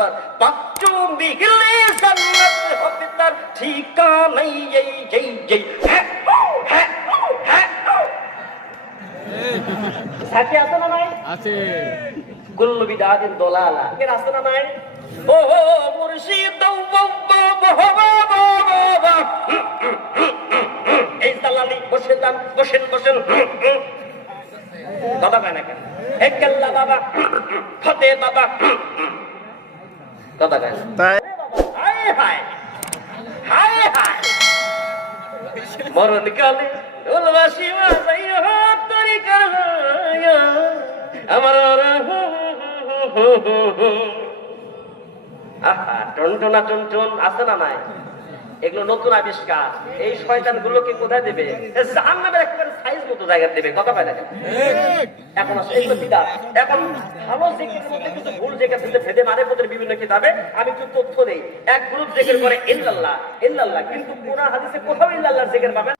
বারবার বাচ্চু বিগলে জান্নাত হবে তার ঠিকানাই এই যেই যেই সাথে আছে না নাই? আছে। কুল্লু বিদাতিন দলালা এর আছে না নাই? ও মুর্শিদ এই দালালি বসে যান, বসেন বসেন। কথা পায় না কেন? কেল্লা বাবা, ফতে বাবা, কথা পায় না। হায় হায় হায় হায় মরণ কালে উলবাসী মাসাই তরিকা আমার আহা টনটনা টনটন আছে না নাই? এগুলো নতুন আবিষ্কার। এই শয়তান গুলোকে কোথায় দেবে? জাহান্নামের একেবারে সাইজ মতো জায়গা দেবে। কথা পায় না এখন আসলে এগুলো বিদআত। এখন ভালো জিকিরের মধ্যে কিছু ভুল জিকির আছে ভেদে মারে পদের বিভিন্ন কিতাবে আমি একটু তথ্য দেই। এক গ্রুপ জিকির করে ইল্লাল্লাহ ইল্লাল্লাহ, কিন্তু কোরআন হাদিসে কোথাও ইল্লাল্লাহর জিকির পাবেন।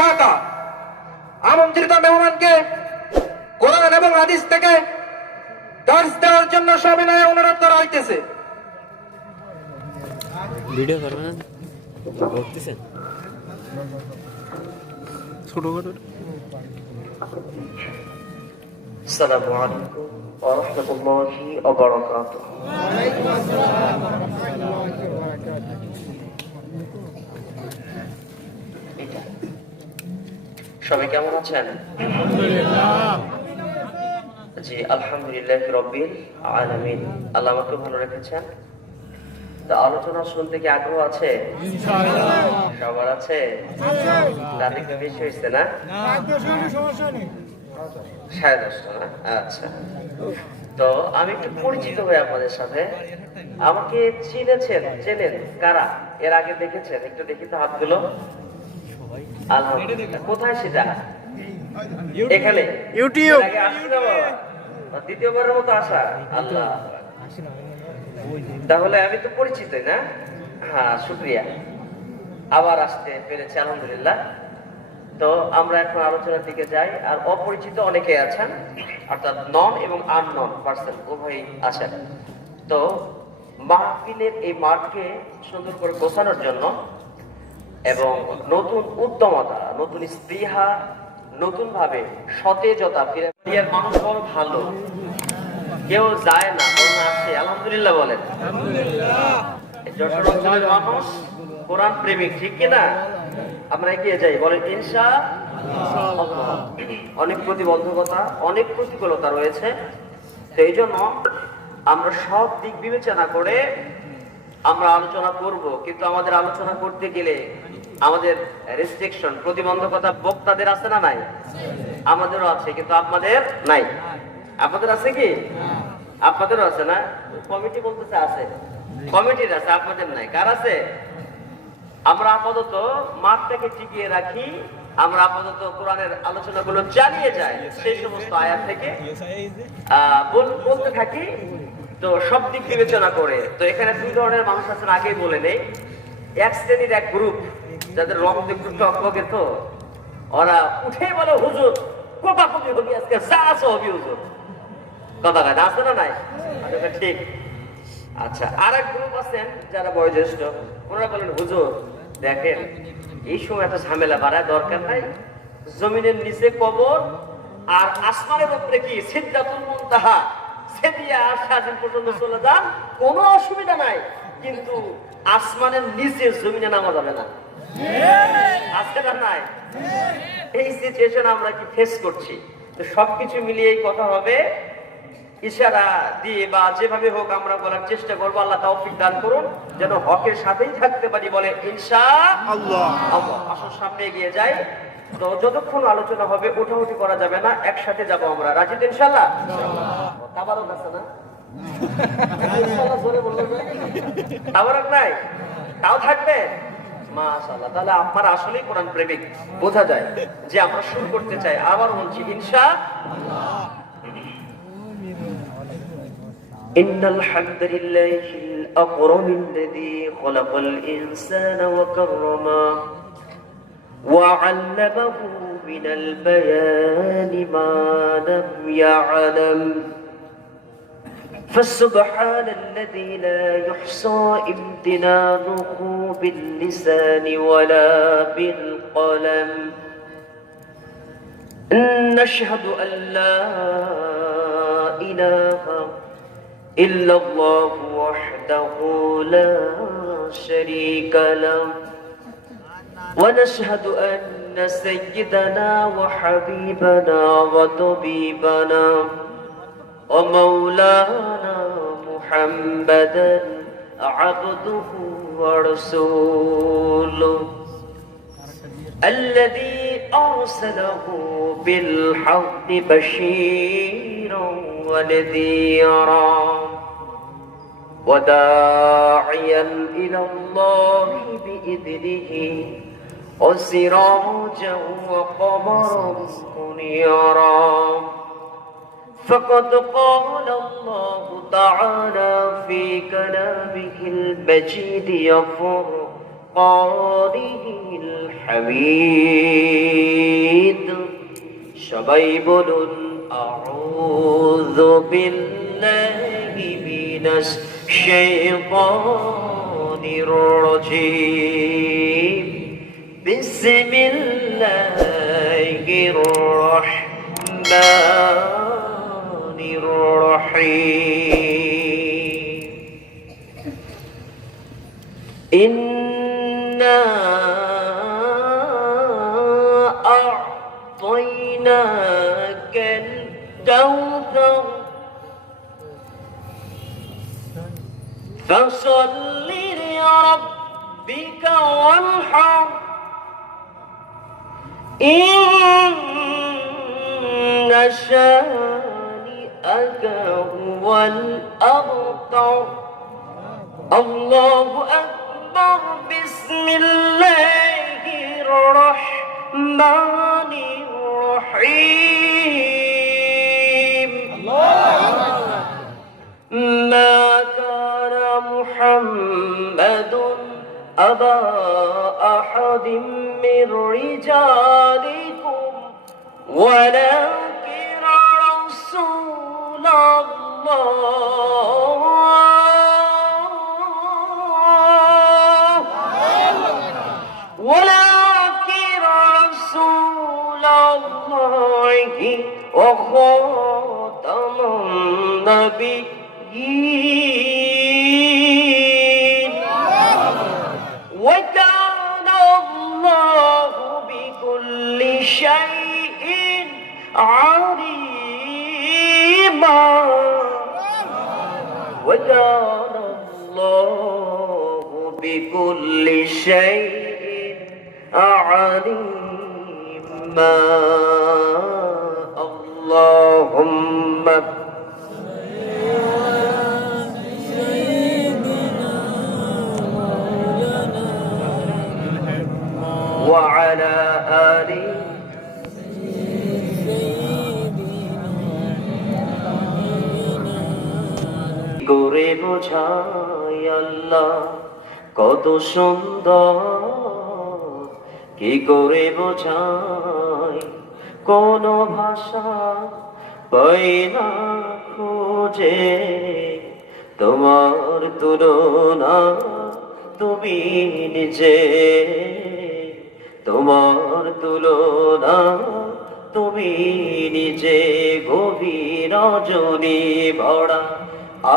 ঢাকা আমন্ত্রিত মেহমানকে কোরআন এবং হাদিস থেকে দর্শ দেওয়ার জন্য সবিনয়ে অনুরোধ করা হইতেছে। ভিডিও করবেন বলতেছেন ছোটখাটো। আসসালামু আলাইকুম ওয়া রাহমাতুল্লাহি ওয়া বারাকাতুহু। ওয়া আলাইকুম আসসালাম ওয়া রাহমাতুল্লাহি ওয়া বারাকাতুহু। সবাই কেমন আছেন? জি আলহামদুলিল্লাহ রাব্বিল আলামিন। আল্লাহ আমাকে ভালো রেখেছেন। তো আলোচনা শুনতে কি আগ্রহ আছে? সবার আছে? রাত একটু বেশি হয়েছে না? সাড়ে 10টা না? আচ্ছা, তো আমি একটু পরিচিত হই আপনাদের সাথে। আমাকে চেনেন কারা? এর আগে দেখেছেন? একটু দেখি তো হাতগুলো। আলহামদুলিল্লাহ। কোথায় সেটা? এখানে ইউটিউব। আগে আসছি না বাবা, দ্বিতীয়বারের মতো আসা। আল্লাহ, তাহলে আমি তো পরিচিতই না? হ্যাঁ, শুকরিয়া, আবার আসতে পেরেছি আলহামদুলিল্লাহ। তো আমরা এখন আলোচনার দিকে যাই। আর অপরিচিত অনেকে আছেন, অর্থাৎ নন এবং আননন পার্সন উভয়ই আছেন। তো মাহফিলের এই মাঠকে সুন্দর করে গোছানোর জন্য এবং নতুন উদ্যমতা, নতুন স্পৃহা, নতুন ভাবে সতেজতা ফিরে মানুষ বড় ভালো, কেউ যায় না বরং আসে। আলহামদুলিল্লাহ বলেন। যশোর অঞ্চলের মানুষ কোরআন প্রেমিক, ঠিক কিনা? আমরা এগিয়ে যাই, বলেন ইনশাআল্লাহ। অনেক প্রতিবন্ধকতা, অনেক প্রতিকূলতা রয়েছে। তো এই জন্য আমরা সব দিক বিবেচনা করে আমরা আলোচনা করব, কিন্তু আমাদের আলোচনা করতে গেলে আমাদের রেস্ট্রিকশন, প্রতিবন্ধকতা বক্তাদের আছে না নাই? আমাদেরও আছে, কিন্তু আপনাদের নাই। আপনাদের আছে কি? আপনাদেরও আছে না? কমিটি বলতেছে আছে, কমিটির আছে, আপনাদের নাই। কার আছে? আমরা আপাতত মাঠটাকে টিকিয়ে রাখি, আমরা আপাতত কোরআনের আলোচনাগুলো চালিয়ে যাই, সেই সমস্ত আয়াত থেকে বলতে থাকি। তো সব দিক বিবেচনা করে। তো এখানে দুই ধরনের মানুষ আছেন, আগেই বলে নেই। এক শ্রেণীর এক গ্রুপ যাদের রং একটু টকবকে, তো ওরা উঠে বলে হুজুর কোপাকুপি হবি, আজকে যা আছে হবি হুজুর। কথা কাজ আছে না নাই? ঠিক। আচ্ছা, আর এক গ্রুপ আছেন যারা বয়োজ্যেষ্ঠ, ওনারা বলেন হুজুর দেখেন এই সময় একটা ঝামেলা বাড়ায় দরকার নাই, জমিনের নিচে কবর আর আসমানের উপরে কি সিদরাতুল মুনতাহা, সেদিয়া শাহজান পর্যন্ত চলে যান, কোনো অসুবিধা নাই, কিন্তু আসমানের নিচে জমিনে নামা যাবে না। আছে না নাই? এই সিচুয়েশন আমরা কি ফেস করছি। তো সবকিছু মিলিয়ে এই কথা হবে, ইশারা দিয়ে বা যেভাবে হোক আমরা বলার চেষ্টা করবো। আল্লাহ তৌফিক দান করুন যেন হকের সাথেই থাকতে পারি, বলে ইনশাআল্লাহ। আসুন সামনে এগিয়ে যাই। তো যতক্ষণ আলোচনা হবে ওঠাউঠি করা যাবে না, একসাথে যাব আমরা। রাজি তো ইনশাআল্লাহ? তাবারক আছে না? ইনশাআল্লাহ জোরে বলবেন। তাবারক নাই, তাও থাকবে। মাশাআল্লাহ, তাহলে আপনারা আসলেই কোরআন প্রেমিক বোঝা যায় যে আমরা শুরু করতে চাই। আবার বলছি ইনশাআল্লাহ। ইন্নাল হামদুলিল্লাহিল আকরামিল লাযী খালাকাল ইনসানা ওয়া কাররামা ওয়া 'আল্লামাহু মিনাল বায়ানি মা লাম ইয়া'লাম। فسبحان الذي لا يحصى امتنانه باللسان ولا بالقلم. نشهد أن لا إله إلا الله وحده لا شريك له، ونشهد أن سيدنا وحبيبنا وطبيبنا ومولانا محمدا عبده ورسوله الذي أرسله بالحق بشيرا ونذيرا وداعيا إلى الله بإذنه وسراجا وقمرا منيرا. فقد قال الله تعالى في كلامه المجيد وفرقانه الحميد. সবাই বলুন আউযু বিল্লাহি মিনাশ শাইতানির রাজীম। বিসমিল্লাহির রাহমানির রহিম। ইন্না আ'তাইনাকাল কাউসার ফাসাল্লি লিরাব্বিকা ওয়ানহার। ইন্না শানিআকা হুয়াল আবতার। আল্লাহু আকবার। বিসমিল্লাহির রাহমানির রহিম। মা কানা মুহাম্মাদুন আবা আহাদিম মির রিজালিকুম ওয়ালাকিন রাসূলুল্লাহ وخاتم النبيين وكان الله بكل شيء عليما. وكان الله بكل شيء عليما. اللهم وعلى آله করে বোঝাই আল্লাহ কত সুন্দর, কি করে বোঝাই কোন ভাষা পাই না খুঁজে তোমার তুলনা তুমি নিজে। তোমার তুলনা তুমি নিজে। গভীর রজনী ভরা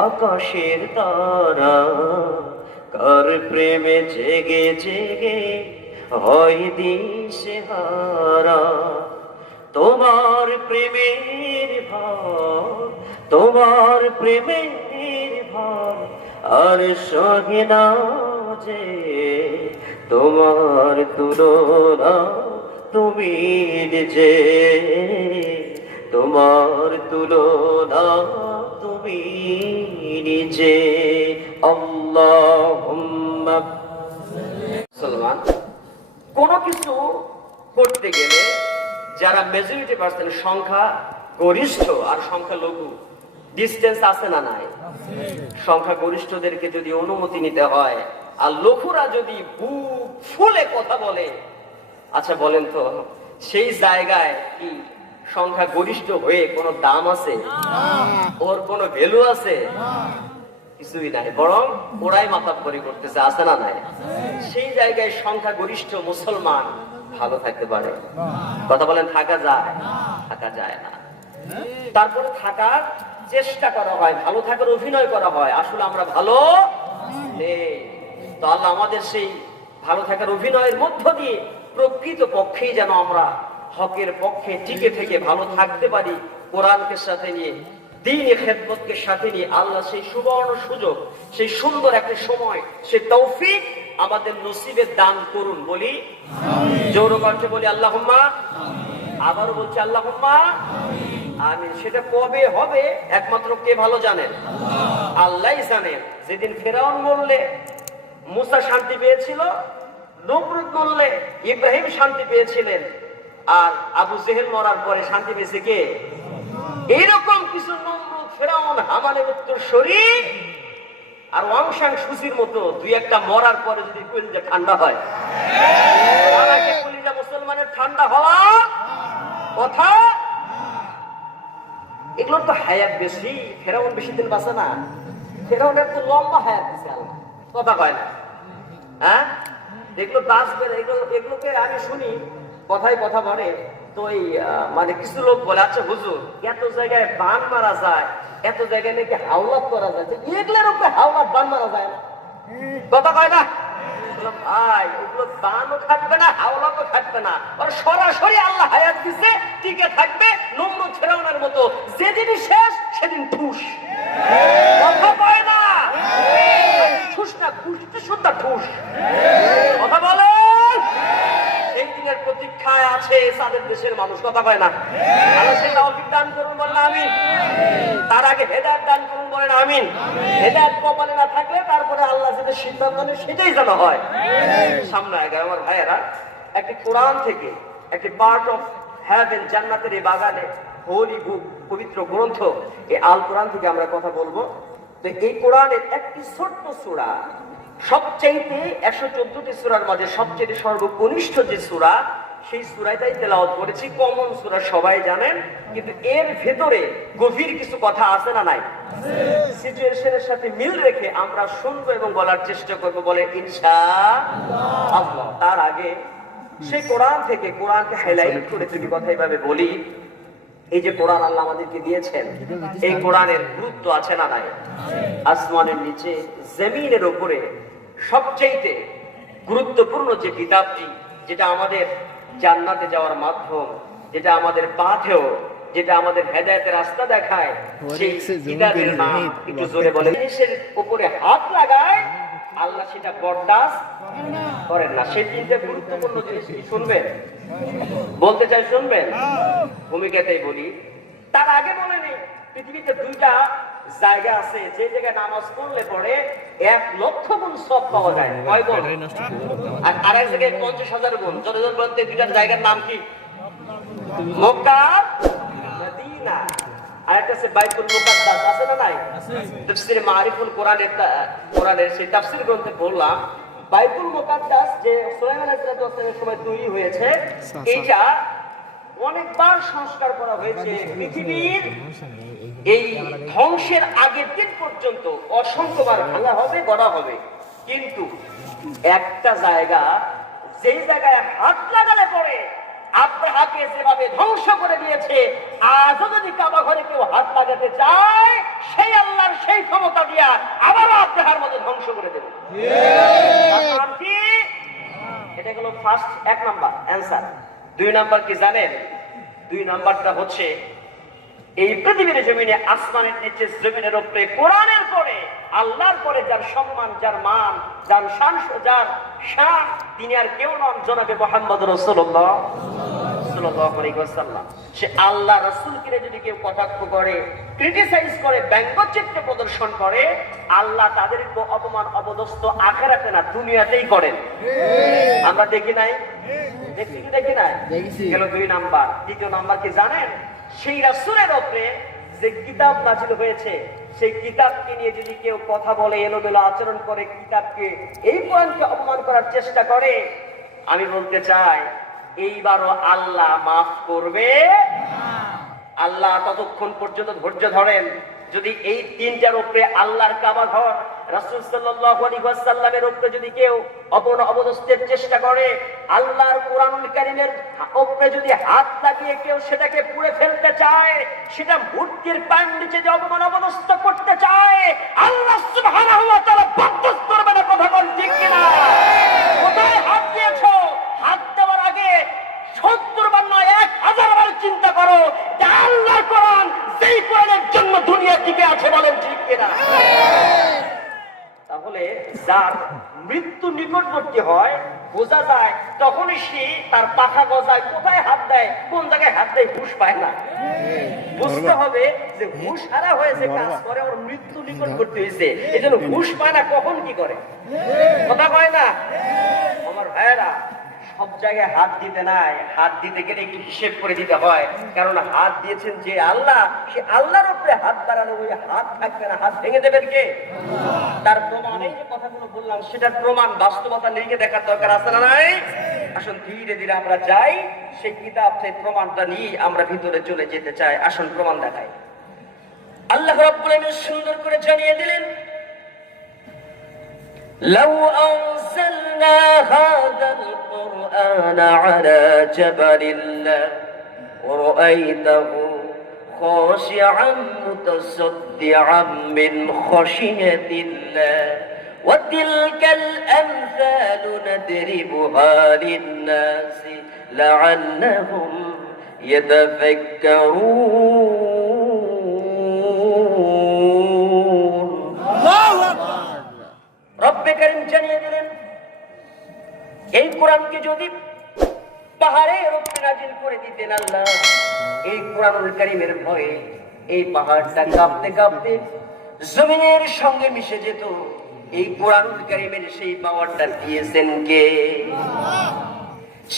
আকাশের তারা কার প্রেমে জেগে জেগে হয় দিশেহারা। তোমার প্রেমের ভার, তোমার প্রেমের ভার আর সহে না যে তোমার তুলনা তুমি নিজে। তোমার তুলনা তুমি নিজে। আল্লাহুম্মা মুসলমান কোনো কিছু করতে গেলে যারা মেজরিটি পার্সেন্ট সংখ্যা গরিষ্ঠ আর সংখ্যা লঘু ডিস্টেন্স আছে না নাই? সংখ্যা গরিষ্ঠদেরকে যদি অনুমতি নিতে হয় আর লঘুরা যদি বুক ফুলে কথা বলে, আচ্ছা বলেন তো সেই জায়গায় কি সংখ্যা গরিষ্ঠ হয়ে কোনো দাম আছে? ওর কোনো ভ্যালু আছে? কিছুই নাই, বরং ওরাই মাতাব্বরি করতেছে, আছে না নাই? সেই জায়গায় সংখ্যা গরিষ্ঠ মুসলমান ভালো থাকতে পারে? কথা বলেন, থাকা যায়? থাকা যায় না। তারপরে থাকার চেষ্টা করা হয়, ভালো থাকার অভিনয় করা হয়, আসলে আমরা ভালো নেই। তো আল্লাহ আমাদের সেই ভালো থাকার অভিনয়ের মধ্য দিয়ে প্রকৃত পক্ষেই যেন আমরা হকের পক্ষে টিকে থেকে ভালো থাকতে পারি, কোরআনকে সাথে নিয়ে, দ্বীনের খেদমতকে সাথে নিয়ে। আল্লাহ সেই সুবর্ণ সুযোগ, সেই সুন্দর একটা সময়, সেই তৌফিক আমাদের নসিবে দান করুন। বলি জোর কণ্ঠে বলি আল্লাহুম্মা। আবারও বলছি আল্লাহুম্মা আমিন। সেটা কবে হবে একমাত্র কে ভালো জানেন? আল্লাহই জানেন। যেদিন ফেরাউন মরলে মুসা শান্তি পেয়েছিল, নমরুদ মরলে ইব্রাহিম শান্তি পেয়েছিলেন, আর আবু জেহেল মরার পরে শান্তি পেয়েছে কে? এইরকম কিছু নমরুদ, ফেরাউন, হামানের উত্তরসূরি আর ওয়াংশাং সুচির মতো দুই একটা মরার পরে যদি কলিজা ঠান্ডা হয়, কলিজা মুসলমানের ঠান্ডা হওয়ার কথা। এগুলোর তো হায়াত বেশি, ফেরাউন বেশি দিন বাঁচে না। ফেরাউনের তো লম্বা হায়াত দিচ্ছে আল্লাহ, কথা কয় না? হ্যাঁ, এগুলো বাঁচবে, এগুলোকে আমি শুনি কথায় কথা বলে। তো এই মানে কিছু লোক বলে, আচ্ছা হুজুর এত জায়গায় বান মারা যায়, এত জায়গায় নাকি হাওলাত করা যায়, এগুলোর উপরে হাওলাত বান মারা যায় না? কথা কয় না? ভাই ওগুলো বানও থাকবে না, হাওলাতও থাকবে না, ওরা সরাসরি আল্লাহ হায়াত দিচ্ছে, টিকে থাকবে নমরুদ ফেরাউনের মতো। যেদিনই শেষ সেদিন ঠুস। কথা কয় না? ঠুস না, খুশতে সুন্দর ঠুস। কথা বলে। এই দিনের প্রতীক্ষায় আছে সাদের দেশের মানুষ, কথা কয় না? আল্লাহ সেই তৌফিক দান করুন, বলেন আমিন। তার আগে হেদায়েত দান করুন, বলেন আমিন। হেদায়েত কপালে না থাকলে তারপরে আল্লাহ যেটা সিদ্ধান্ত নেন সেটাই যেন হয়। সামনে আগে আমার ভাইয়েরা, একটি কোরআন থেকে একটি পার্ট অফ হেভেন, জান্নাতের এই বাগানে, হোলি বুক, পবিত্র গ্রন্থ এই আল কোরআন থেকে আমরা কথা বলবো। তো এই কোরআনের একটি ছোট্ট সূরা, সবচাইতে 114টি সূরার মাঝে সবচেয়ে সর্বকনিষ্ঠ যে সূরা, সেই সূরাটাই তেলাওয়াত করেছি। কমন সূরা সবাই জানেন, কিন্তু এর ভেতরে গভীর কিছু কথা আছে না নাই? সিচুয়েশনের সাথে মিল রেখে আমরা শুনবো এবং বলার চেষ্টা করবো, বলে ইনশাআল্লাহ। তার আগে সেই কোরআন থেকে, কোরআনকে হাইলাইট করে যদি কথা এইভাবে বলি, এই যে কোরআন আল্লাহ আমাদেরকে দিয়েছেন, এই কোরআনের গুরুত্ব আছে না নাই? আসমানের নিচে, জমিনের উপরে সবচেয়ে গুরুত্বপূর্ণ যে কিতাবটি, যেটা আমাদের জান্নাতে যাওয়ার মাধ্যম, যেটা আমাদের পাথেও, যেটা আমাদের হেদায়েতের রাস্তা দেখায়, সেই কিতাবের নাম একটু জোরে বলেন। জিনিসের উপরে হাত লাগায় আল্লাহ সেটা বরদাস্ত করেন না। সেই তিনটা গুরুত্বপূর্ণ জিনিস কি শুনবেন? বলতে চাই, শুনবেন? ভূমিকাতেই বলি। তার আগে বলে নেই, পৃথিবীতে দুইটা জায়গা আছে যে জায়গায় নামাজ পড়লে পরে 1,00,000 গুণ সওয়াব পাওয়া যায়। কয় গুণ? আর আরেক জায়গায় 50,000 গুণ। যতজন বলতে দুইটার জায়গার নাম কি? মক্কা, মদিনা। আরেকটা আছে বাইতুল মুকাদ্দাস, আছে না নাই? তাফসীরে মারিফুল কোরআনের সেই তাফসীর গ্রন্থে বললাম, বাইতুল মুকাদ্দাস যে সুলাইমান আলাইহিস সালামের সময় তৈরি হয়েছে, এইটা অনেকবার সংস্কার করা হয়েছে। পৃথিবীর এই ধ্বংসের আগের দিন পর্যন্ত অসংখ্যবার ভাঙা হবে, গড়া হবে, কিন্তু একটা জায়গা, যেই জায়গায় হাত লাগালে পরে আব্রাহাকে যেভাবে ধ্বংস করে দিয়েছে, আজও যদি কাবা ঘরে কেউ হাত লাগাতে চায়, সেই আল্লাহর সেই ক্ষমতা দিয়া আবারও আব্রাহার মতো ধ্বংস করে দেবে। এটা হলো ফার্স্ট, 1 নাম্বার অ্যান্সার। 2 নাম্বার কি জানেন? 2 নাম্বারটা হচ্ছে, এই পৃথিবীর জমিনে, আসমানের নিচে, জমিনের উপরে, কোরআনের পরে, আল্লাহর পরে যার সম্মান, যার মান, যার শান, তিনি আর কেউ নন, জনাবে মুহাম্মদ রাসূলুল্লাহ সাল্লাল্লাহু আলাইহি ওয়াসাল্লাম। সে আল্লাহ রাসূলকে যদি কেউ কটাক্ষ করে, ক্রিটিসাইজ করে, ব্যঙ্গচিত্র প্রদর্শন করে, আল্লাহ তাদেরকে অপমান অপদস্থ আখিরাতে না দুনিয়াতেই করেন। আমরা দেখি নাই? দেখি নাই? গেল 2 নাম্বার। দ্বিতীয় নাম্বার কি জানেন? সেই রাসূলের উপরে যে কিতাব নাযিল হয়েছে, সেই কিতাবকে নিয়ে যদি কেউ কথা বলে, এলোমেলো আচরণ করে, কিতাবকে, এই কোরআনকে অপমান করার চেষ্টা করে, আমি বলতে চাই এইবারও আল্লাহ মাফ করবে না। আল্লাহ ততক্ষণ পর্যন্ত ধৈর্য ধরেন যদি এই 3টার উপরে, আল্লাহর কাবা ঘর, রাসূল সাল্লাল্লাহু আলাইহি ওয়াসাল্লামের উপরে যদি কেউ অপমান অবদস্থের চেষ্টা করে, আল্লাহর কোরআনুল কারীমের উপরে যদি হাত লাগিয়ে কেউ সেটাকে পুড়ে ফেলতে চায়, সেটা মূর্তির পায়ের নিচে যে অপমান অবদস্থ করতে চায়, আল্লাহ সুবহানাহু ওয়া তাআলা বরদাস্ত করবে না। কথা বল ঠিক কিনা? কোথায় হাত দিয়েছো? হাত দেওয়ার আগে 70 বার নয় 1000 বার চিন্তা করো যে আল্লাহর কোরআন, যেই কোরআনের জন্য দুনিয়া টিকে আছে, বলেন ঠিক কিনা? তাহলে যার মৃত্যু নিকটবর্তী হয়, বোঝা যায় তখনই সে তার পাখা গজায়, কোথায় হাত দেয়, কোন জায়গায় হাত দেয়, হুঁশ পায় না। বুঝতে হবে যে হুঁশ হারা হয়েছে, কাজ করে, ওর মৃত্যু নিকটবর্তী হয়েছে, এই জন্য হুঁশ পায় না, কখন কি করে, কথা কয় না? আমার ভাইয়েরা, সব জায়গায় হাত দিতে নাই, হাত দিতে গেলে একটু হিসেব করে দিতে হয়, কারণ হাত দিয়েছেন যে আল্লাহ, সে আল্লাহর উপরে হাত বাড়ানো, ওই হাত থাকবে না, হাত ভেঙে দেবেন কে? তার প্রমাণ, এই যে কথাগুলো বললাম, সেটার প্রমাণ বাস্তবতা লিখে দেখার দরকার আছে না নাই? আসুন ধীরে ধীরে আমরা যাই, সেই কিতাব, সেই প্রমাণটা নিয়ে আমরা ভিতরে চলে যেতে চাই। আসুন প্রমাণ দেখাই। আল্লাহ রাব্বুল আলামিন সুন্দর করে জানিয়ে দিলেন, لو أنزلنا هذا القرآن على جبل ورأيته خاشعا متصدعا من خشية الله وتلك الأمثال نضربها للناس لعلهم يتفكرون. রব্বে কারীম জানিয়ে দিলেন, এই কোরআনকে যদি পাহাড়ের উপরে নাযিল করে দিতেন আল্লাহ, এই কোরআনুল কারীমের ভয়ে এই পাহাড়টা কাঁপতে কাঁপতে জমিনের সঙ্গে মিশে যেত। এই কোরআনুল কারীমের সেই পাওয়ারটা দিয়েছেন কে?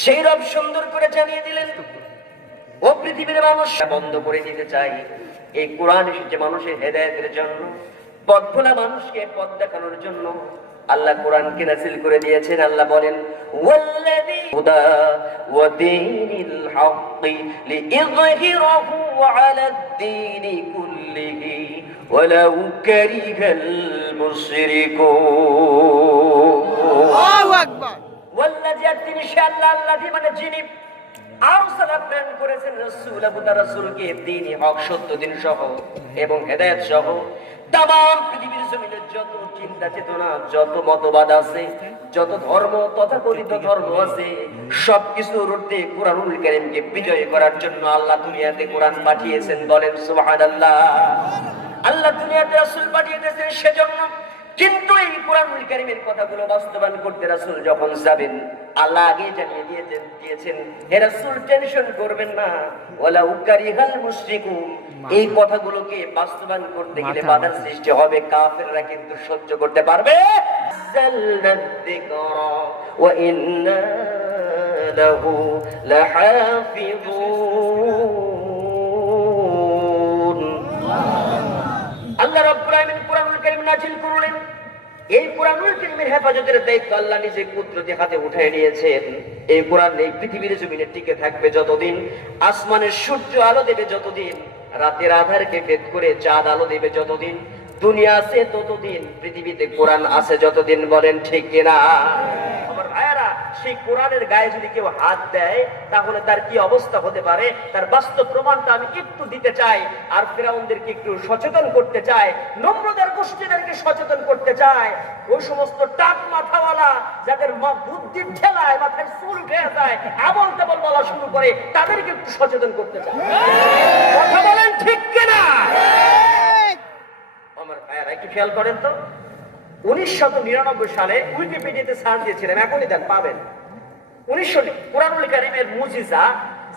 সেই রব সুন্দর করে জানিয়ে দিলেন, ও পৃথিবীর মানুষ, বন্ধ করে দিতে চাই, এই কোরআন এসেছে মানুষের হেদায়েতের জন্য, পথ ভোলা মানুষকে পথ দেখানোর জন্য আল্লাহ কোরআনকে নাযিল করে দিয়েছেন। আল্লাহ বলেন, ওয়াল্লাযী হুদা ওয়া দীনিল হাক্কি লিইযহিরাহু আলাদ-দীনি কুল্লিহি ওয়ালাউ কারিহাল মুশরিকুন। আল্লাহু আকবার। ওয়াল্লাযী, তিনি সে আল্লাহ, আল্লাযী মানে যিনি আরসালা প্রেরণ করেছেন রাসূলাহু, তার রাসূলকে দ্বীনি হক, সত্য দিন সহ এবং হেদায়েত সহ তাম পৃথিবীর জমিনে যত চিন্তা চেতনা, যত মতবাদ আছে, যত ধর্ম তথাকথিত ধর্ম আছে, সবকিছুর ঊর্ধ্বে কোরআনুল কারীমকে বিজয় করার জন্য আল্লাহ দুনিয়াতে কোরআন পাঠিয়েছেন। বলেন সুবহানাল্লাহ। আল্লাহ দুনিয়াতে রাসূল পাঠিয়েছেন সেজন্য, কিন্তু এই কোরআনুল কারীমের কথাগুলো বাস্তবায়ন করতে রাসূল যখন যাবেন, আল্লাহ আগে জানিয়ে দিয়েছেন, হে রাসূল টেনশন করবেন না, ওয়ালাউ কারিহাল মুশরিকুন, এই কথাগুলোকে বাস্তবায়ন করতে গেলে বাধার সৃষ্টি হবে, কাফেররা কিন্তু সহ্য করতে পারবে। ওয়া ইন্না লাহু লাহাফিজুন। আল্লাহ রাব্বুল আলামিন কোরআনুল কারীম নাযিল করলেন। এই কোরআনুল কারীমের হেফাজতের দায়িত্ব আল্লাহ নিজে কুদরতি হাতে উঠায় নিয়েছেন। এই কোরআন এই পৃথিবীর জমিনে টিকে থাকবে যতদিন, আসমানের সূর্য আলো দেবে যতদিন, রাতের আধারকে ভেদ করে চাঁদ আলো দেবে যতদিন, দুনিয়া আছে ততদিন, পৃথিবীতে কোরআন আছে যতদিন। বলেন ঠিক কিনা? আমার ভাইয়ারা, সেই কোরআনের গায়ে যদি কেউ হাত দেয় তাহলে তার কি অবস্থা হতে পারে, তার বাস্তব প্রমাণটা আমি একটু দিতে চাই। আর ফিরাউনদেরকে একটু সচেতন করতে চাই, নম্রদের গোষ্ঠীদেরকে সচেতন করতে চাই, ওই সমস্ত টাক মাথাওয়ালা যাদের বুদ্ধির ঠেলায় মাথায় চুল উঠে যায়, আবল তাবল বলা শুরু করে, তাদেরকে একটু সচেতন করতে চাই। কথা বলেন ঠিক কিনা? আমার ভাইয়ারা একটু খেয়াল করেন তো, 1999 সালে উইকিপিডিয়াতে সার্চ দিয়েছিলাম, এখনই দেন পাবেন। কোরআনুল কারীমের মুজিজা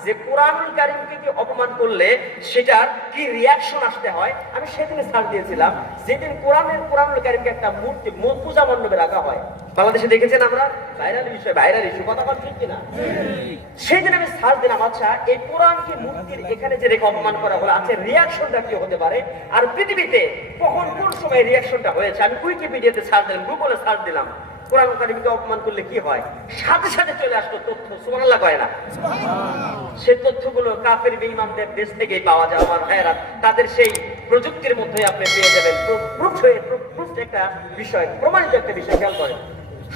যে কোরআনুল কারীমকে কি অপমান করলে সেটার কি রিয়াকশন আসতে হয়। আমি সেদিন ছাড় দিয়েছিলাম, যেদিন কোরআনুল কারীমকে একটা মূর্তি পূজা মণ্ডপে রাখা হয়, বাংলাদেশে দেখেছেন আমরা, ভাইরাল বিষয়, ভাইরাল ইস্যু, কথা বল ঠিক কিনা? সেদিন আমি ছাড় দিলাম, আচ্ছা এই কোরআনকে মূর্তির এখানে যে রেখে অপমান করা হলো, আচ্ছা রিয়াকশনটা কি হতে পারে, আর পৃথিবীতে কখন কোন সময় রিয়াকশনটা হয়েছে। আমি উইকিপিডিয়াতে ছাড় দিলাম, গুগলে ছাড় দিলাম কোরআন কারীমকে অপমান করলে কি হয়, সাথে সাথে চলে আসলো তথ্য, সুবহানাল্লাহ কয় না? সে তথ্যগুলো কাফের বেঈমানদের দেশ থেকেই পাওয়া যায় আমার ভাইয়েরা, তাদের সেই প্রযুক্তির মধ্যে আপনি পেয়ে যাবেন। প্রুফ একটা বিষয়, প্রমাণিত একটা বিষয়, খেয়াল করেন।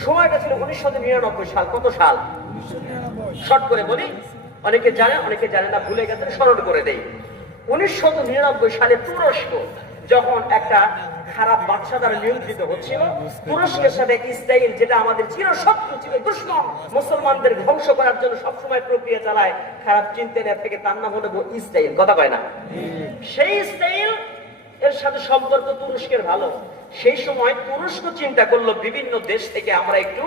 সময়টা ছিল 1999 সাল। কত সাল? শর্ট করে বলি, অনেকে জানে অনেকে জানে না, ভুলে গেছেন, স্মরণ করে দেই। 1999 সালে তুরস্ক যখন একটা খারাপ বাদশা দ্বারা নিয়ন্ত্রিত হচ্ছিল, তুরস্কের সাথে ইসরায়েল, যেটা আমাদের চিরশত্রু ছিল, দুশমন, মুসলমানদের ধ্বংস করার জন্য সবসময় প্রক্রিয়া চালায়, খারাপ চিন্তা থেকে, তার নাম হলো ইসরায়েল, কথা কয় না? সেই ইসরায়েল এর সাথে সম্পর্ক তুরস্কের ভালো। সেই সময় তুরস্ক চিন্তা করলো বিভিন্ন দেশ থেকে আমরা একটু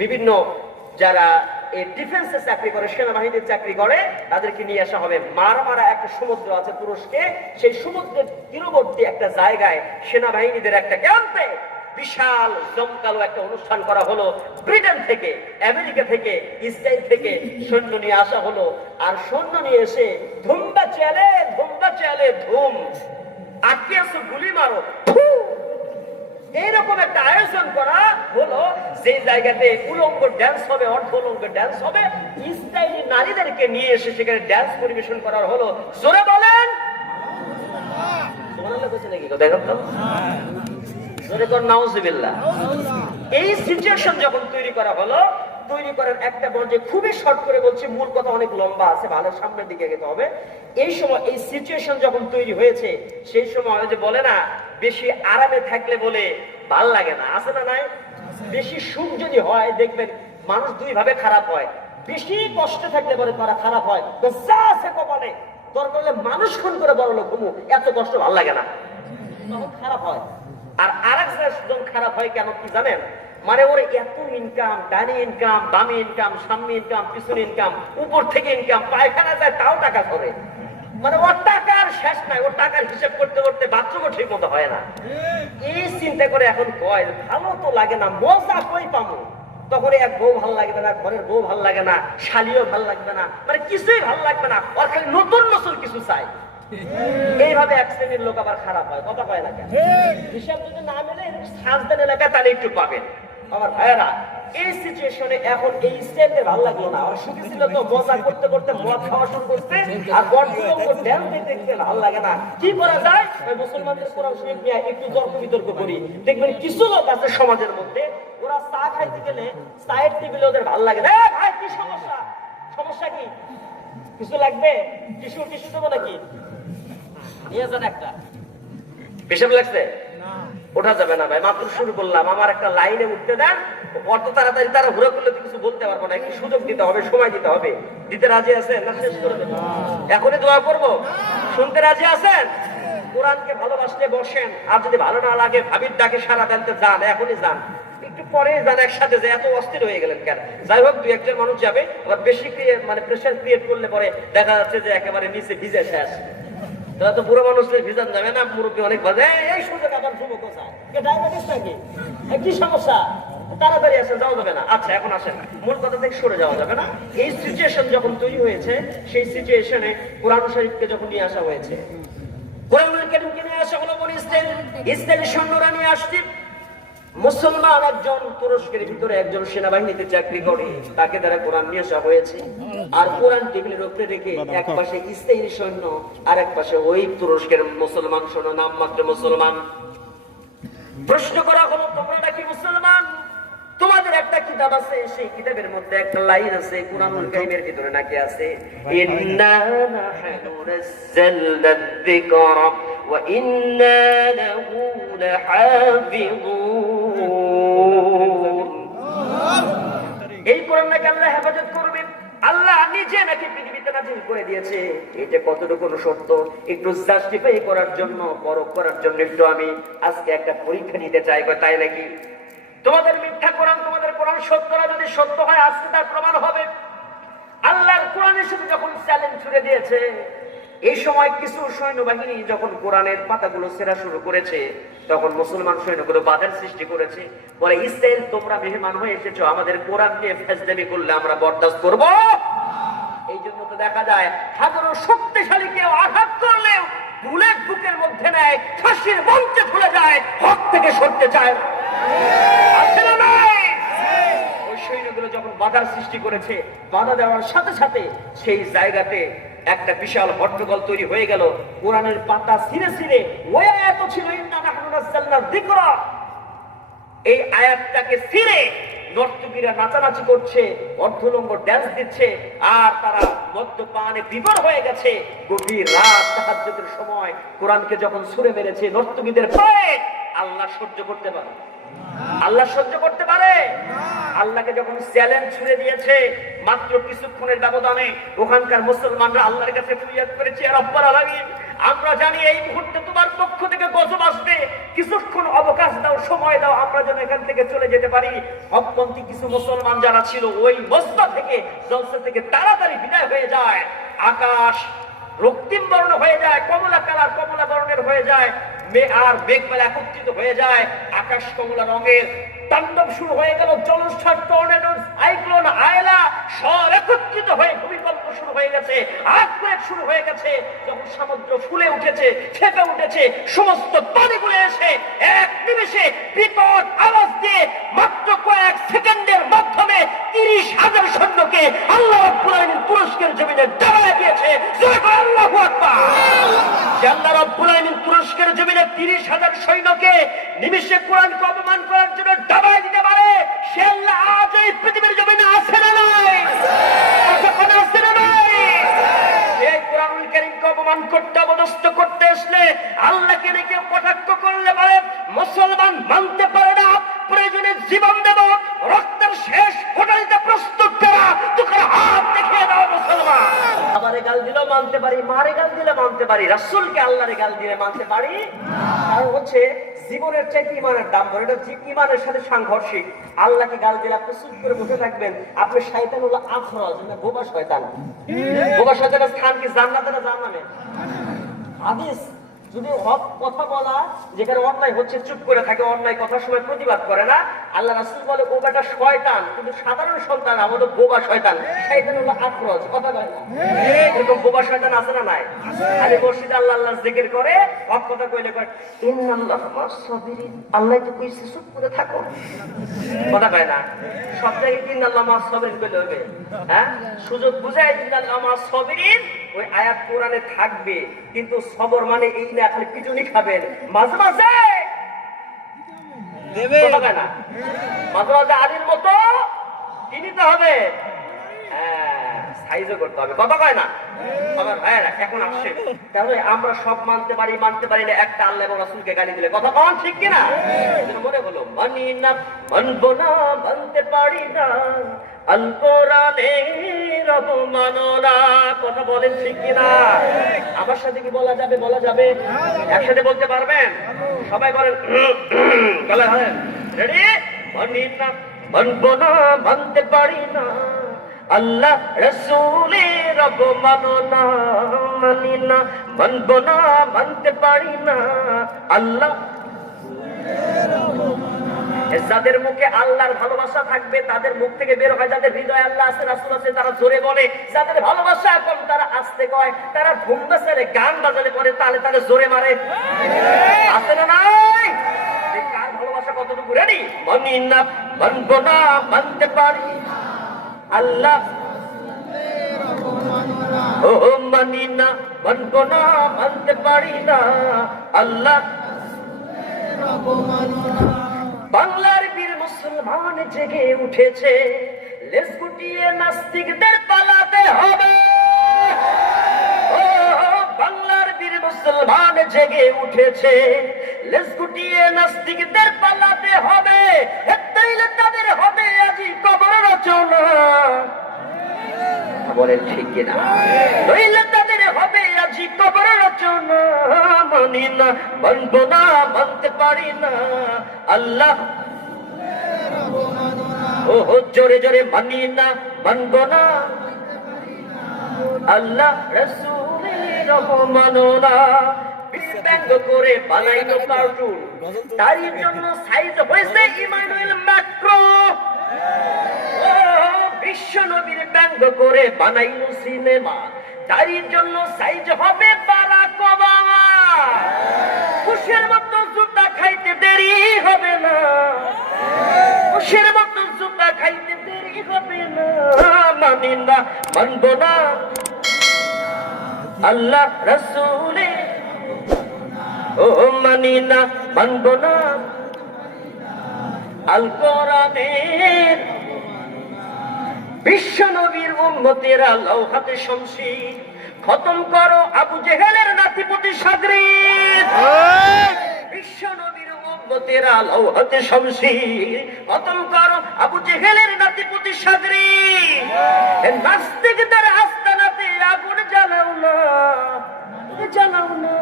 বিভিন্ন যারা এই ডিফেন্সে চাকরি করে, সেনাবাহিনীর চাকরি করে, তাদেরকে নিয়ে আসা হবে। মারা একটা সমুদ্র আছে তুরস্কে, সেই সমুদ্রের তীরবর্তী একটা জায়গায় সেনাবাহিনীদের একটা ক্যাম্পে বিশাল জমকালো একটা অনুষ্ঠান করা হলো। ব্রিটেন থেকে, আমেরিকা থেকে, ইসরায়েল থেকে সৈন্য নিয়ে আসা হলো। আর সৈন্য নিয়ে এসে ধুমবা চালে ধুম, আটকে আসো, গুলি মারো, এইরকম একটা আয়োজন করা হলো, যে জায়গাতে উলঙ্গ ড্যান্স হবে, অর্ধ উলঙ্গ ড্যান্স হবে। ইসরায়েলি নারীদেরকে নিয়ে এসে সেখানে ড্যান্স পরিবেশন করার হলো। জোরে বলেন এই সিচুয়েশন যখন তৈরি করা হলো, তৈরি করার একটা পর্যায়ে, খুবই শর্ট করে বলছি, মূল কথা অনেক লম্বা আছে, ভালো সামনের দিকে যেতে হবে। এই সময় এই সিচুয়েশন যখন তৈরি হয়েছে, সেই সময় যে বলে না, বেশি আরামে থাকলে বলে ভাল লাগে না, আছে না নাই? বেশি সুখ যদি হয়, দেখবেন মানুষ দুই ভাবে খারাপ হয়। বেশি কষ্ট থাকলে বলে তারা খারাপ হয়, যা আছে কপালে দরকার হলে মানুষ খুন করে বড় লোক ঘুমু, এত কষ্ট ভাল লাগে না, তখন খারাপ হয়। আর আরেকজন খারাপ হয় কেন কি জানেন? মানে ওর এত ইনকাম, ডানি ইনকাম, বামি ইনকাম, সামনে ইনকাম, পিছনে ইনকাম, উপর থেকে ইনকাম, পায়খানা যায় তাও টাকা করে, মানে ওর টাকার শেষ নাই, ওর টাকার হিসাব করতে করতে বাথরুমও ঠিক মতো হয় না। এই চিন্তা করে এখন কয় ভালো তো লাগে না, মজা কই পাবো? তখন এক বউ ভাল লাগবে না, ঘরের বউ ভাল লাগে না, শালিও ভাল লাগবে না, মানে কিছুই ভাল লাগবে না, ওর খালি নতুন নতুন কিছু চাই। এইভাবে এক শ্রেণীর লোক আবার খারাপ হয়, কথা কয় না কেন? হিসাব যদি না মেলে সাজদান এলাকায় তাহলে একটু পাবেন আমার ভাইয়েরা। এই সিচুয়েশনে এখন এই স্টেপে ভালো লাগলো না, আর সুখী ছিল তো, মজা করতে করতে মদ খাওয়া শুরু করতে, আর বড়গুলো ড্যান্স দেখতে দেখতে ভালো লাগে না। কি করা যায়? মুসলমানদের কোরআন শরীফ নিয়ে একটু তর্ক বিতর্ক করি। দেখবেন কিছু লোক আছে সমাজের মধ্যে, ওরা চা খাইতে গেলে চায়ের টেবিলে ওদের ভালো লাগে না। ভাই কি সমস্যা? সমস্যা কি? কিছু লাগবে? টিস্যু দেবো নাকি? নিয়ে যান একটা। পেশাব লাগছে? ওঠা যাবে না ভাই, মাত্র শুরু করলাম, আমার একটা লাইনে উঠতে দেন। অত তাড়াতাড়ি তারা ঘুরে করলে কিছু বলতে পারবো না, একটু সুযোগ দিতে হবে, সময় দিতে হবে। দিতে রাজি আছেন না? শেষ করে দেবো, এখনই দোয়া করবো। শুনতে রাজি আছেন? কোরআনকে ভালোবাসতে বসেন, আর যদি ভালো না লাগে ভাবির ডাকে সারা দেনতে যান, এখনই যান, একটু পরে যান, একসাথে যে এত অস্থির হয়ে গেলেন কেন? যাই হোক, দুই একজন মানুষ যাবে, আবার বেশি মানে প্রেশার ক্রিয়েট করলে পরে দেখা যাচ্ছে যে একেবারে নিচে ভিজে শেষ। তারা তো বুড়ো মানুষদের ভিজান যাবে না, মুরব্বী অনেক বাজে, এই সুযোগ আবার যুবক কোথায়? ডায়াবেটিস নাকি? কি সমস্যা? তাড়াতাড়ি আসেন, যাওয়া যাবে না। আচ্ছা এখন আসেন, মূল কথা থেকে সরে যাওয়া যাবে না। এই সিচুয়েশন যখন তৈরি হয়েছে, সেই সিচুয়েশনে কোরআন শরীফকে যখন নিয়ে আসা হয়েছে, কোরআন কারীমকে নিয়ে আসা হলো, বনি ইসরায়েল সৈন্যরা নিয়ে আসছে। মুসলমান একজন তুরস্কের ভিতরে একজন সেনাবাহিনীতে চাকরি করে, তাকে দ্বারা কোরআন নিয়ে আসা হয়েছে। আর কোরআন টেবিলের উপরে রেখে এক পাশে ইসরায়েলি সৈন্য, আর এক পাশে ওই তুরস্কের মুসলমান সৈন্য, নামমাত্র মুসলমান। প্রশ্ন করা হলো, তোমরা নাকি মুসলমান? তোমাদের একটা কিতাব আছে, সেই কিতাবের মধ্যে একটা লাইন আছে কোরআনুল কারীমের ভিতরে নাকি আছে, ইন্না নাহনু নাযালনা যিকরা ওয়া ইন্না লাহু লাহাফিযুন। এই কোরআন নাকি আল্লাহ হেফাজত করবেন, আল্লাহ নিজে নাকি পৃথিবীতে নাযিল করে দিয়েছে। এটা কতটুকু সত্য একটু জাস্টিফাই করার জন্য, পরখ করার জন্য একটু আমি আজকে একটা পরীক্ষা নিতে চাই। তাই নাকি? তোমাদের মিথ্যা কোরআন, তোমাদের কোরআন সত্য না, যদি সত্য হয় আজকে তার প্রমাণ হবে। আল্লাহর কোরআনের সাথে যখন চ্যালেঞ্জ ছুড়ে দিয়েছে, এই সময় কিছু সৈন্যবাহিনী যখন কোরআনের পাতাগুলো ছেঁড়া শুরু করেছে, তখন মুসলমান সৈন্যগুলো বাধার সৃষ্টি করেছে, বলে ইসরায়েল তোমরা মেহমান হয়ে এসেছো, আমাদের কোরআন নিয়ে ফেজলামি করলে আমরা বরদাস্ত করব। এই জন্য তো দেখা যায় হাজারো শক্তিশালী কেউ আঘাত করলেও বুলেট বুকের মধ্যে নেয়, ফাঁসির মঞ্চে চলে যায়, হক থেকে সরতে চায় না। আছে না নাই? ওই সৈন্যগুলো যখন বাধার সৃষ্টি করেছে, বাধা দেওয়ার সাথে সাথে সেই জায়গাতে একটা বিশাল হট্টগোল তৈরি হয়ে গেল। কোরআনের পাতা ছিঁড়ে ছিঁড়ে ওই আয়াত ছিল ইন্না নাহনু নাযালনা যিকরা, এই আয়াতটাকে ছিঁড়ে নর্তকীরা নাচানাচি করছে, অর্ধলঙ্গ ড্যান্স দিচ্ছে, আর তারা মদ্যপানে বিভোর হয়ে গেছে। গভীর রাত তাহাজ্জুদের সময় কোরআনকে যখন ছুঁড়ে মেরেছে নর্তকীদের পায়ে, আল্লাহ সহ্য করতে পারে? আল্লাহ সহ্য করতে পারে? আল্লাহকে যখন চ্যালেঞ্জ ছুড়ে দিয়েছে, মাত্র কিছুক্ষণের ব্যবধানে ওখানকার মুসলমানরা আল্লাহর কাছে ফরিয়াদ করেছে, ইয়া রাব্বাল আলামিন, আমরা জানি এই মুহূর্তে তোমার পক্ষ থেকে গজব আসবে, কিছুক্ষণ অবকাশ দাও, সময় দাও, আমরা যেন এখান থেকে চলে যেতে পারি। হকপন্থী কিছু মুসলমান যারা ছিল ওই মসজিদ থেকে, জলসা থেকে তাড়াতাড়ি বিদায় হয়ে যায়। আকাশ রক্তিম বর্ণ হয়ে যায়, কমলা কালার, কমলা বর্ণের হয়ে যায়, আর মেঘমালা একত্রিত হয়ে যায়, আকাশ কমলা রঙের, তাণ্ডব শুরু হয়ে গেল, জলোচ্ছ্বাস, টর্নেডো, সাইক্লোন, আয়লা সব একত্রিত হয়ে ভূমিকম্প শুরু হয়ে গেছে, আর্থকোয়েক শুরু হয়ে গেছে। যখন সমুদ্র ফুলে উঠেছে, খেপে উঠেছে, সমস্ত পানিগুলো এসে এক নিমেষে বিকট আওয়াজ দিয়ে মাত্র কয়েক সেকেন্ডের মাধ্যমে 30,000 সৈন্যকে আল্লাহ রাব্বুল আলামিন তুরস্কের জমিনে দাঁড়ায় দিয়েছে। আল্লাহু আকবার! আল্লাহ রাব্বুল আলামিন তুরস্কের জমিনে 30,000 সৈন্যকে নিমেষে কোরআনকে অপমান করার জন্য দাবায় দিতে পারে, সে আল্লাহ আজ এই পৃথিবীর জমিনে আছে না নাই? আছে না নাই? এই কোরআনুল কারীমকে অপমান করতে, অবদস্ত করতে আসলে, আল্লাহকে রেখে কটাক্ষ করলে পারে মুসলমান মানতে পারে না। প্রয়োজনে জীবন দেব, রক্তের শেষ ফোঁটা দিতে প্রস্তুত করা, তোকে হাত দেখিয়ে দাও মুসলমান। আবারে গাল দিলেও মানতে পারি, মারে গাল দিলে মানতে পারি, রাসূলকে আল্লাহরে গাল দিলে মানতে পারি। কারণ হচ্ছে জীবনের চাইতে ইমানের দাম বড়, এটা ইমানের সাথে সাংঘর্ষিক। আল্লাহকে গাল দিলে আপনি চুপ করে বসে থাকবেন, আপনি শয়তান হলো আখরাজ, না বোবা শয়তান। বোবা শয়তানের স্থান কি জান্নাতে না জাহান্নামে? হাদিস যদি হক কথা বলা, যেখানে অন্যায় হচ্ছে চুপ করে থাকে, অন্যায় কথার সময় প্রতিবাদ করে না, আল্লাহ রাসূল বলে ও বেটা শয়তান, কিন্তু সাধারণ সন্তান আমাদের বোবা শয়তান। শয়তান হলো আখরাজ, কথা বলে না। এরকম বোবা শয়তান আছে না নাই? খালি মসজিদে আল্লাহ আল্লাহ জিকির করে, হক কথা কইলে কয় ইন্নাল্লাহা মা'আস সাবিরিন, আল্লাহ তো কইছে চুপ করে থাকো, কথা কয় না। সব জায়গায় ইন্নাল্লাহা মা'আস সাবিরিন কইলে হবে? হ্যাঁ, সুযোগ বুঝায় ইন্নাল্লাহা মা'আস সাবিরিন ওই আয়াত কোরআনে থাকবে, কিন্তু সবর মানে এই না খালি পিটুনি খাবেন, মাঝে মাঝে দেবে, কথা না, মাঝে মাঝে আলীর মতো কিনিতে হবে, হ্যাঁ সাইজও করতে হবে, কথা কয় না। আমার ভাইয়েরা এখন আসছে, তাহলে আমরা সব মানতে পারি, মানতে পারি না, একটা আল্লাহ এবং রাসূলকে গালি দিলে কথা কন ঠিক কিনা? মনে হলো মানি না, মানবো না, মানতে পারি না, আল কোরআনের অবমাননা, কথা বলেন ঠিক কিনা? আমার সাথে কি বলা যাবে? বলা যাবে? একসাথে বলতে পারবেন? সবাই বলেন, রেডি? মানি না, মানবো না, মানতে পারি না, আল্লাহ রাসূলের অবমাননা, মানি না, মানবো না, মানতে পারি না, আল্লাহ। যাদের মুখে আল্লাহর ভালোবাসা থাকবে তাদের মুখ থেকে বের হয়, যাদের হৃদয়ে আল্লাহ আছে, রাসূল আছে, তারা জোরে বলে। যাদের ভালোবাসা কম তারা আস্তে কয়, তারা ঘুম বাজালে, গান বাজালে পরে তালে তালে জোরে মারে, আছে না নাই? কার ভালোবাসা কতটুকু? রেডি? মানি না, মানবো না, মানতে পারি আল্লাহ, ও মানি না, মানবো না, মানতে পারি না, আল্লাহ। বাংলার বীর মুসলমান জেগে উঠেছে, লেজ গুটিয়ে নাস্তিকদের পালাতে হবে। ও বাংলার বীর মুসলমান জেগে উঠেছে, লেজ গুটিয়ে নাস্তিকদের পালাতে হবে, তাইলে তাদের হবে আজি কবর রচনা, বলেন ঠিক কিনা? নইলে তাদের হবে আজি কবর রচনা, মানি না, মানবো না, মানতে পারি না, আল্লাহ। ও জোরে জোরে মানি না, মানবো না, আল্লাহ রাসূলের অবমাননা ব্যঙ্গ করে বানাইলো কার্টুন, তারই জন্য সাইজ হয়েছে ইমানুয়েল ম্যাক্রো। বিশ্ব নবীর ব্যঙ্গ করে বানাইলো সিনেমা, তারই জন্য সাইজ হবে বারাক ওবামা। খুশের মতো জুতা খাইতে দেরি হবে না, খুশের মতো জুতা খাইতে দেরি হবে না। মানি না, মানব না আল্লাহ রাসূলে, ও মানি না, মানব না আল কোরআনের। বিশ্ব নবীর উম্মতেরা লৌহাতে শমশির খতম করো আবু জেহেলের নাতিপতি সাদরিদ। বিশ্ব নবীর উম্মতেরা লৌহাতে শমশির খতম করো আবু জেহেলের নাতিপতি সাদরিদ। নাস্তিকদের আস্তানাতে আগুন জ্বালাও না, জ্বালাও না।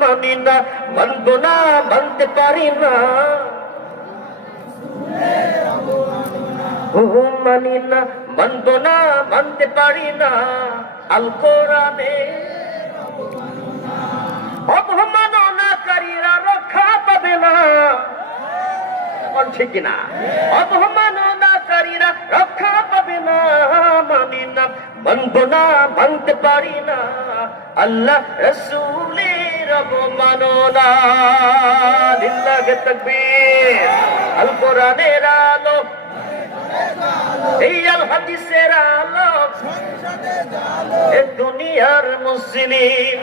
মানি না, মানব না, মানতে পারি না। মানি না, মানব না, মানতে পারি না আল কোরআনে। অবমাননাকারীরা রক্ষা পাবে না, ঠিক না? অবমাননাকারীরা রক্ষা পাবে না। মানি না, মানব না, মানতে পারি না আল্লাহ রাসূলের অবমাননা। লিল্লাহি তাকবীর। আল কোরআনের আলো, এই আল হাদিসের আলো, এ দুনিয়ার মুসলিম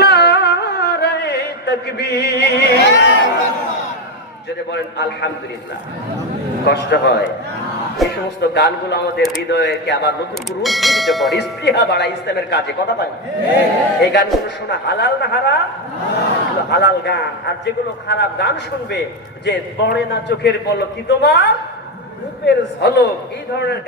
নারায়ে তাকবীর। যদি বলেন আলহামদুলিল্লাহ, কষ্ট হয়। এই সমস্ত গানগুলো আমাদের হৃদয়কে আবার নতুন করে উজ্জীবিত করে, স্পৃহা বাড়ায় ইসলামের কাজে। কথা পাই, এই গানগুলো শোনা হালাল না হারাম? হালাল গান। আর যেগুলো খারাপ গান শুনবে, যে পড়ে না চোখের পলক কি তোমার রূপের ঝলক, এই ধরনের